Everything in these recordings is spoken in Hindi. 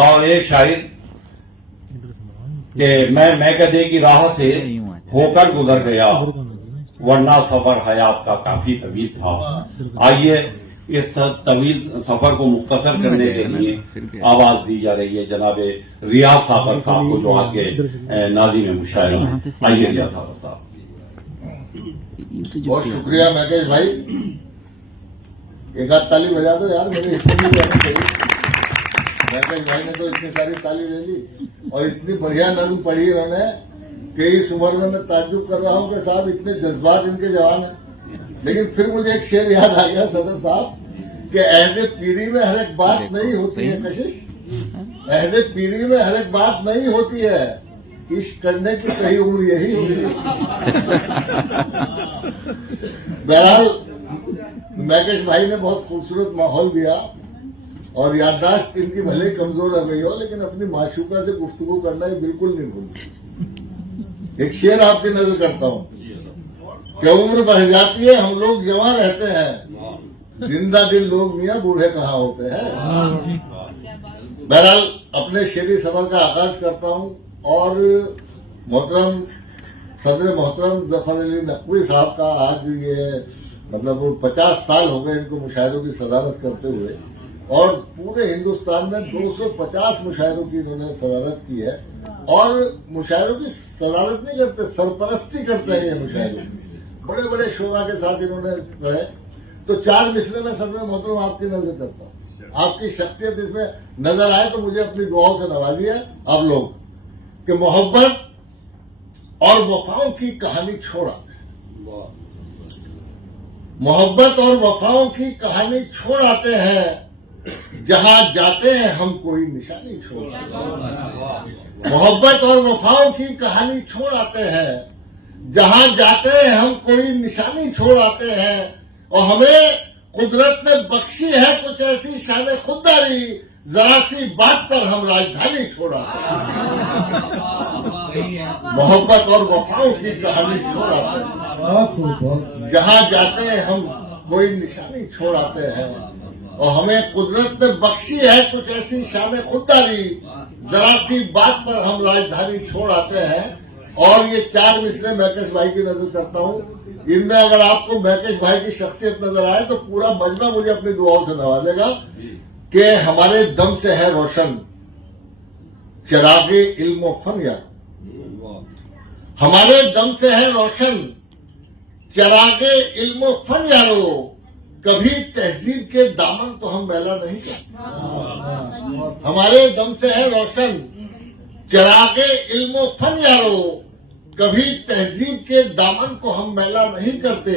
और एक शायर कि मैं कदे की राह से होकर गुजर गया, वरना सफर हयात का काफी तवील था। आइए इस तवील सफर को मुख्तसर करने के लिए आवाज दी जा रही है जनाब रियाज साबर साहब को, जो आज के नाज़िम मुशायरा हैं। आइए रियाज साबर साहब। बहुत शुक्रिया मैकेश भाई, एक आध ताली बजा दो यार, मेरे हिस्से में भी आनी चाहिए। मैकेश भाई ने तो इतनी सारी ताली दे दी और इतनी बढ़िया नज़्म पढ़ी इन्होंने कि इस उम्र में मैं ताज्जुब कर रहा हूं कि साहब इतने जज्बात इनके जवान हैं। लेकिन फिर मुझे एक शेर याद आ गया सदर साहब कि अहदे पीरी में हर एक बात नहीं होती है कशिश, अहदे पीरी में हर एक बात नहीं होती है, इश्क करने की सही उम्र यही होती है। बहरहाल मैकेश भाई ने बहुत खूबसूरत माहौल दिया और याददाश्त इनकी भले कमजोर हो गई हो, लेकिन अपनी माशूका से गुफ्तगू करना ये बिल्कुल नहीं भूली। एक शेर आपकी नजर करता हूं कि उम्र बढ़ जाती है, हम लोग जवान रहते हैं, जिंदा दिल लोग मियां बूढ़े कहाँ होते हैं। बहरहाल अपने शेरी सफर का आगाज करता हूं और मोहतरम सदर मोहतरम जफर अली नकवी साहब का आज ये मतलब 50 साल हो गए इनको मुशायरों की सदारत करते हुए, और पूरे हिंदुस्तान में 250 मुशायरों की इन्होंने सदारत की है। और मुशायरों की सदारत नहीं करते, सरपरस्ती करते हैं ये मुशायरों की, बड़े बड़े शोभा के साथ इन्होंने पढ़े। तो 4 मिसरे में सदर मोहतरम आपकी नजर करता हूँ, आपकी शख्सियत इसमें नजर आए तो मुझे अपनी दुआओं से नवाजिए आप लोग कि मोहब्बत और वफाओं की कहानी छोड़ आते हैं, मोहब्बत और वफाओं की कहानी छोड़ आते हैं, जहां जाते हैं हम कोई निशानी छोड़ आते हैं। मोहब्बत और वफाओं की कहानी छोड़ आते हैं, जहां जाते हैं हम कोई निशानी छोड़ आते हैं, और हमें कुदरत ने बख्शी है कुछ ऐसी शान खुददारी, जरा सी बात पर हम राजधानी छोड़ आते हैं। मोहब्बत और वफाओं की कहानी छोड़ आते हैं, जहां जाते हैं हम कोई निशानी छोड़ आते हैं, और हमें कुदरत ने बख्शी है कुछ ऐसी शान खुददारी, जरा सी बात पर हम राजधानी छोड़ आते हैं। और ये 4 मिसरे मैकेश भाई की नजर करता हूं, इनमें अगर आपको मैकेश भाई की शख्सियत नजर आए तो पूरा मजमा मुझे अपनी दुआओं से नवाजेगा कि हमारे दम से है रोशन चिरागे इल्म फन यार, हमारे दम से है रोशन चिरागे इल्म फन यारो, कभी तहजीब के दामन को हम मैला नहीं करते। हमारे दम से है रोशन चिरागे इल्म फन यारो, कभी तहजीब के दामन को हम मैला नहीं करते,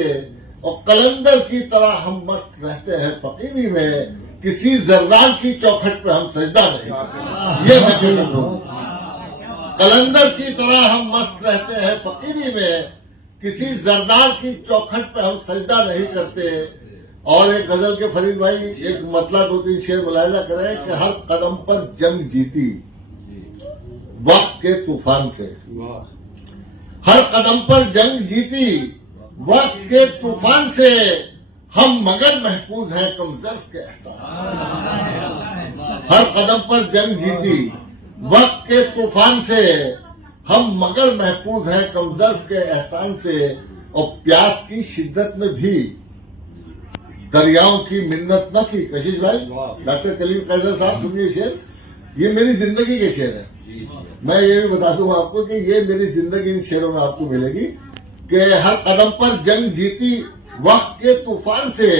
और कलंदर की तरह हम मस्त रहते हैं फकीरी में, किसी जरदार की चौखट पे हम सजदा नहीं करते। ये मैं कह सकता हूं, कलंदर की तरह हम मस्त रहते हैं फकीरी में, किसी जरदार की चौखट पे हम सजदा नहीं करते। और एक गजल के फरीद भाई एक मतलब 2-3 शेर मुलायजा करें कि हर कदम पर जंग जीती वक्त के तूफान से, हर कदम पर जंग जीती वक्त के तूफान से, हम मगर महफूज हैं कम ज़र्फ़ के एहसान। हर कदम पर जंग जीती वक्त के तूफान से, हम मगर महफूज हैं कम ज़र्फ़ के एहसान से, और प्यास की शिद्दत में भी दरियाओं की मिन्नत न की। कशिश भाई, डॉक्टर कलीम कैसर साहब सुनिए शेर, ये मेरी जिंदगी के शेर है। मैं ये भी बता दूं आपको कि ये मेरी जिंदगी इन शेरों में आपको मिलेगी कि हर कदम पर जंग जीती वक्त के तूफान से,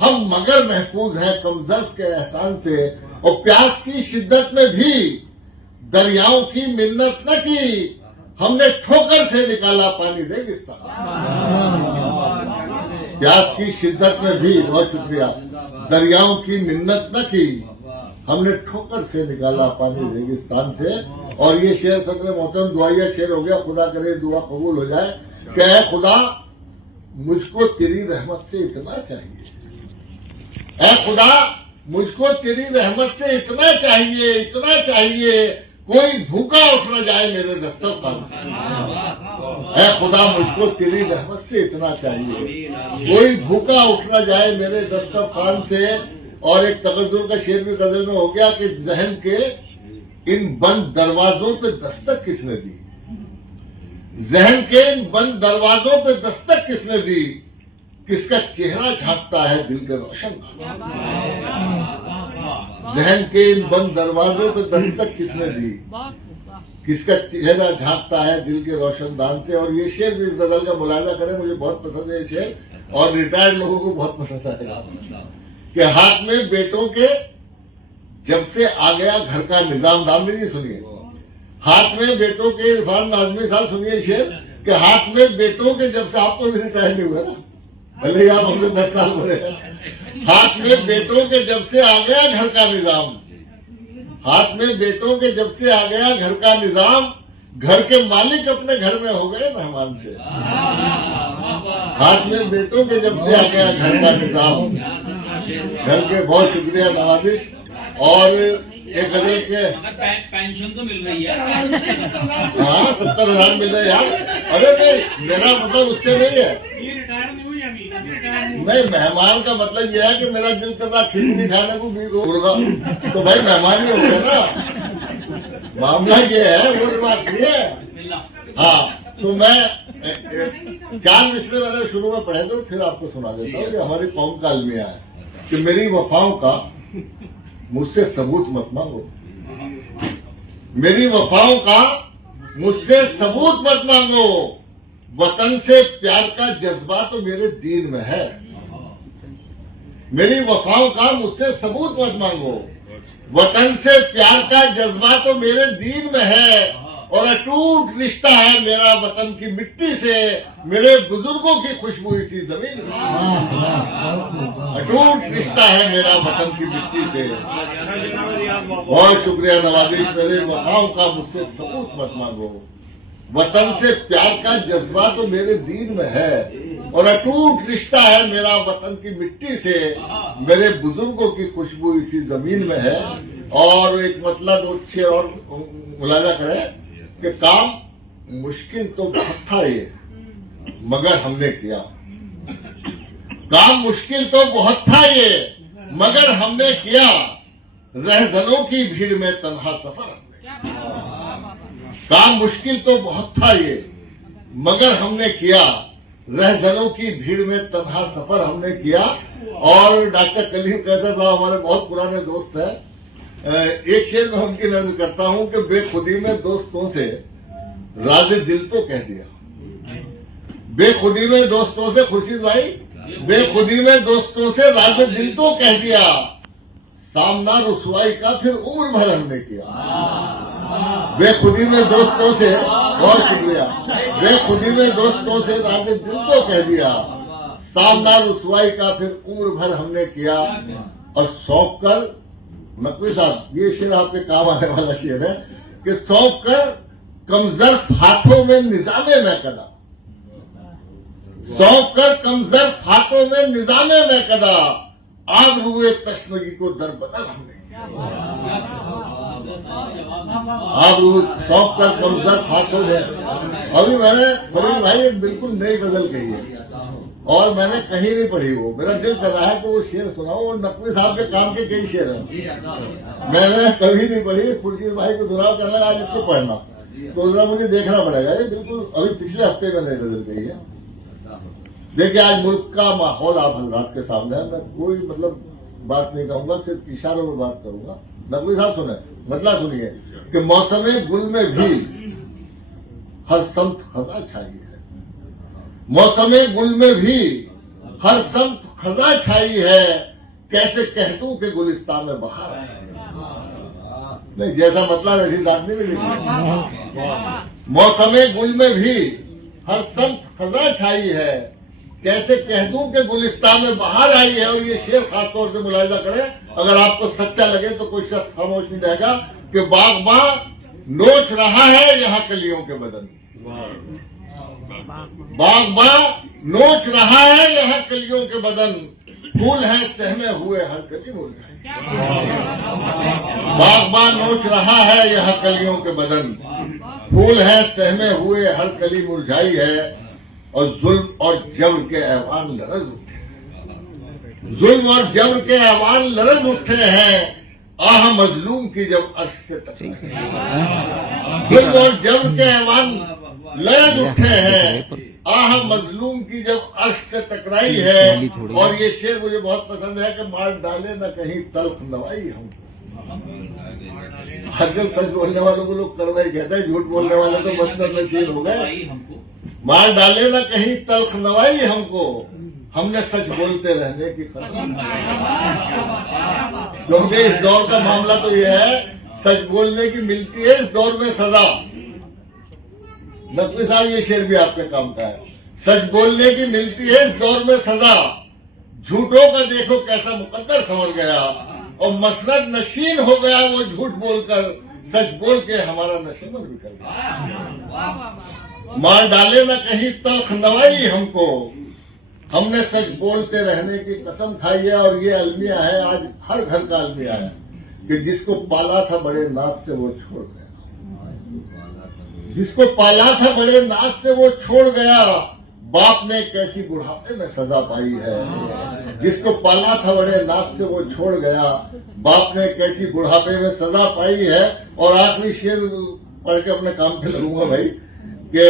हम मगर महफूज हैं कम ज़र्फ़ के एहसान से, और प्यास की शिद्दत में भी दरियाओं की मिन्नत न की, हमने ठोकर से निकाला पानी रेगिस्तान। प्यास की शिद्दत में भी, बहुत शुक्रिया, दरियाओं की मिन्नत न की, हमने ठोकर से निकाला पानी रेगिस्तान से। और ये शेर सदर मोहतरम दुआया शेर हो गया, खुदा करे दुआ कबूल हो जाए कि ऐ खुदा मुझको तेरी रहमत से इतना चाहिए, ऐ खुदा मुझको तेरी रहमत से इतना चाहिए, इतना चाहिए, कोई भूखा उठ न जाए मेरे दस्तरखान से। ऐ खुदा मुझको तेरी रहमत से इतना चाहिए, कोई भूखा उठ न जाए मेरे दस्तरखान से। और एक तगज्जुर का शेर भी गजल में हो गया कि जहन के इन बंद दरवाजों पे दस्तक किसने दी? जहन के इन बंद दरवाजों पे दस्तक किसने दी? किसका चेहरा झांकता है दिल के रोशन? जहन के इन बंद दरवाजों पे दस्तक किसने दी? किसका चेहरा झांकता है दिल के रोशनदान से। और ये शेर भी इस गजल का मुलाजा करें, मुझे बहुत पसंद है ये शेर, और रिटायर्ड लोगों को बहुत पसंद आएगा। कि हाथ में बेटों के जब से आ गया घर का निजाम, दामनी जी सुनिए, हाथ में बेटों के, इरफान नाजमी साहब सुनिए शेर, कि हाथ में बेटों के जब से, आपको भी रिटायर नहीं हुआ ना, भले ही आप हमसे 10 साल बड़े हैं, हाथ में बेटों के जब से आ गया घर का निजाम, हाथ में बेटों के जब से आ गया घर का निजाम, घर के मालिक अपने घर में हो गए मेहमान से। हाथ में बेटों के जब से आ गया घर का निजाम, घर के, बहुत शुक्रिया नवाजिश। और एक गजल के पेंशन तो मिल रही है। हाँ 70,000 मिल रहे यार। अरे नहीं, मेरा मतलब उससे नहीं है, ये रिटायर नहीं हुई अभी, नहीं, मेहमान का मतलब यह है कि मेरा दिल कर रहा खिचड़ी खाने को भी होगा, तो भाई मेहमान ही हो गए ना, मामला ये है, वो बात नहीं है। हाँ, तो मैं 4 मिसरे मैंने शुरू में पढ़े थे, फिर आपको सुना देता हूँ। ये हमारी कौम का अलमिया है कि मेरी वफाओं का मुझसे सबूत मत मांगो, मेरी वफाओं का मुझसे सबूत मत मांगो, वतन से प्यार का जज्बा तो मेरे दीन में है। मेरी वफाओं का मुझसे सबूत मत मांगो, वतन से प्यार का जज्बा तो मेरे दीन में है, और अटूट रिश्ता है मेरा वतन की मिट्टी से, मेरे बुजुर्गों की खुशबू इसी जमीन में। अटूट रिश्ता है मेरा वतन की मिट्टी से। बहुत शुक्रिया नवाजिश। मेरे वफाओं का मुझसे सबूत मत मांगो, वतन से प्यार का जज्बा तो मेरे दीन में है, और अटूट रिश्ता है मेरा वतन की मिट्टी से, मेरे बुजुर्गों की खुशबू इसी जमीन में है। और एक मतलब दो शेर और मुलाजा करें कि काम मुश्किल तो बहुत था ये, मगर हमने किया। काम मुश्किल तो बहुत था ये, मगर हमने किया, रहजनों की भीड़ में तन्हा सफर हमने। काम मुश्किल तो बहुत था ये, मगर हमने किया, रहजनों की भीड़ में तन्हा सफर हमने किया। और डॉक्टर कलीम कैसर साहब हमारे बहुत पुराने दोस्त हैं, एक शेर में उनकी नजर करता हूं कि बेखुदी में दोस्तों से राज दिल तो कह दिया। बेखुदी में दोस्तों से, खुर्शीद भाई, बेखुदी में दोस्तों से राज दिल तो कह दिया, सामना रुसवाई का फिर उम्र भर हमने किया। बेखुदी में दोस्तों से, बहुत शुक्रिया, बेखुदी में दोस्तों से राज दिल तो कह दिया, सामना रुसवाई का फिर उम्र भर हमने किया। और सौंप कर, नकवी साहब ये शेर आपके काम आने वाला शेर है कि सौंप कर कमजर्फ हाथों में निजामे में कदा, सौंप कर कमजर्फ हाथों में निजामे में कदा, आग रुए तश्नगी को दरबदल हमने किया। आग रुए, सौंप कर कमजर्फ हाथों में। अभी मैंने फरीद भाई एक बिल्कुल नई गजल कही है और मैंने कहीं नहीं पढ़ी, वो मेरा दिल कर रहा है कि वो शेर सुनाओ। और नकवी साहब के काम के कई शेर हैं, मैंने कभी नहीं पढ़ी। खुर्शीद भाई को सुनाओ, कहना आज इसको पढ़ना, तो जरा मुझे देखना पड़ेगा। ये बिल्कुल अभी पिछले हफ्ते का नई गजल कही है। देखिए आज मुल्क का माहौल आप हजरात के सामने है, मैं कोई मतलब बात नहीं कहूंगा, सिर्फ इशारों में बात करूंगा। नकवी साहब सुने, मतलब सुनिए कि मौसम गुल में भी हर समत खजा छाई है, मौसम गुल में भी हर समत खजा छाई है, कैसे कह दूं कि गुलिस्तान में बहार है। नहीं, जैसा मतलब ऐसी दागनी भी लिखी। मौसम गुल में भी हर समत खजा छाई है, कैसे कह दूं कि गुलिस्तान में बाहर आई है। और ये शेर खासतौर से मुलाहिजा करें, अगर आपको सच्चा लगे तो कोई शख्स खामोश नहीं रहेगा कि बागबान नोच रहा है यहाँ कलियों के बदन, बागबान नोच रहा है यहाँ कलियों के बदन, फूल है सहमे हुए हर कली मुरझाई। बागबान नोच रहा है यहाँ कलियों के बदन, फूल है सहमे हुए हर कली मुरझाई है। और जुल्म और जबर के ऐवान लरज उठे, जुल्म और जबर के ऐवान लरज उठे हैं, आह मजलूम की जब अर्श से टकराई, जुल्म और जम के ऐवान लयद उठे हैं, आह मजलूम की जब अर्श से टकराई है। और ये शेर मुझे बहुत पसंद है कि मार डाले न कहीं तल्ख नवाई हमको। आजकल सच बोलने वालों को लोग करवाई कहते हैं, झूठ बोलने वाले तो मस्तर नशीर हो गए। मार डाले न कहीं तल्ख नवाई हमको, हमने सच बोलते रहने की कसम। क्योंकि इस दौर का मामला तो यह है, सच बोलने की मिलती है इस दौर में सजा। नकवी साहब ये शेर भी आपके काम का है। सच बोलने की मिलती है इस दौर में सजा, झूठों का देखो कैसा मुकद्दर संवर गया, और मसरत नशीन हो गया वो झूठ बोलकर, सच बोल के हमारा नशेमन भी कर गया। मार डाले न कहीं तल्ख नवाई हमको, हमने सच बोलते रहने की कसम खाई है। और ये अलमिया है, आज हर घर का अलमिया है कि जिसको पाला था बड़े नाज से वो छोड़ गया, जिसको पाला था बड़े नाज से वो छोड़ गया, बाप ने कैसी बुढ़ापे में सजा पाई है। जिसको पाला था बड़े नाज से वो छोड़ गया, बाप ने कैसी बुढ़ापे में सजा पाई है। और आखिरी शेर पढ़ के अपने काम पे लगूंगा भाई, कि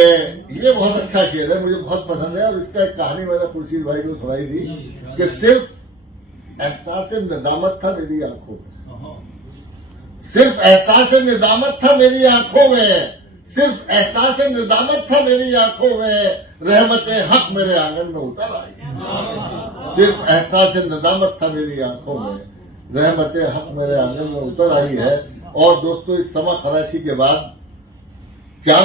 ये बहुत अच्छा शेर है, मुझे बहुत पसंद है। और इसका एक कहानी मैंने खुर्शीद भाई को सुनाई थी कि सिर्फ एहसास नदामत था मेरी आंखों में, सिर्फ एहसास नदामत था मेरी आंखों में, सिर्फ एहसास नदामत था मेरी आंखों में, रहमत हक मेरे आंगन में उतर आई। सिर्फ एहसास नदामत था मेरी आंखों में, रहमत हक मेरे आंगन में उतर आई है। और दोस्तों, इस समा खराशी के बाद क्या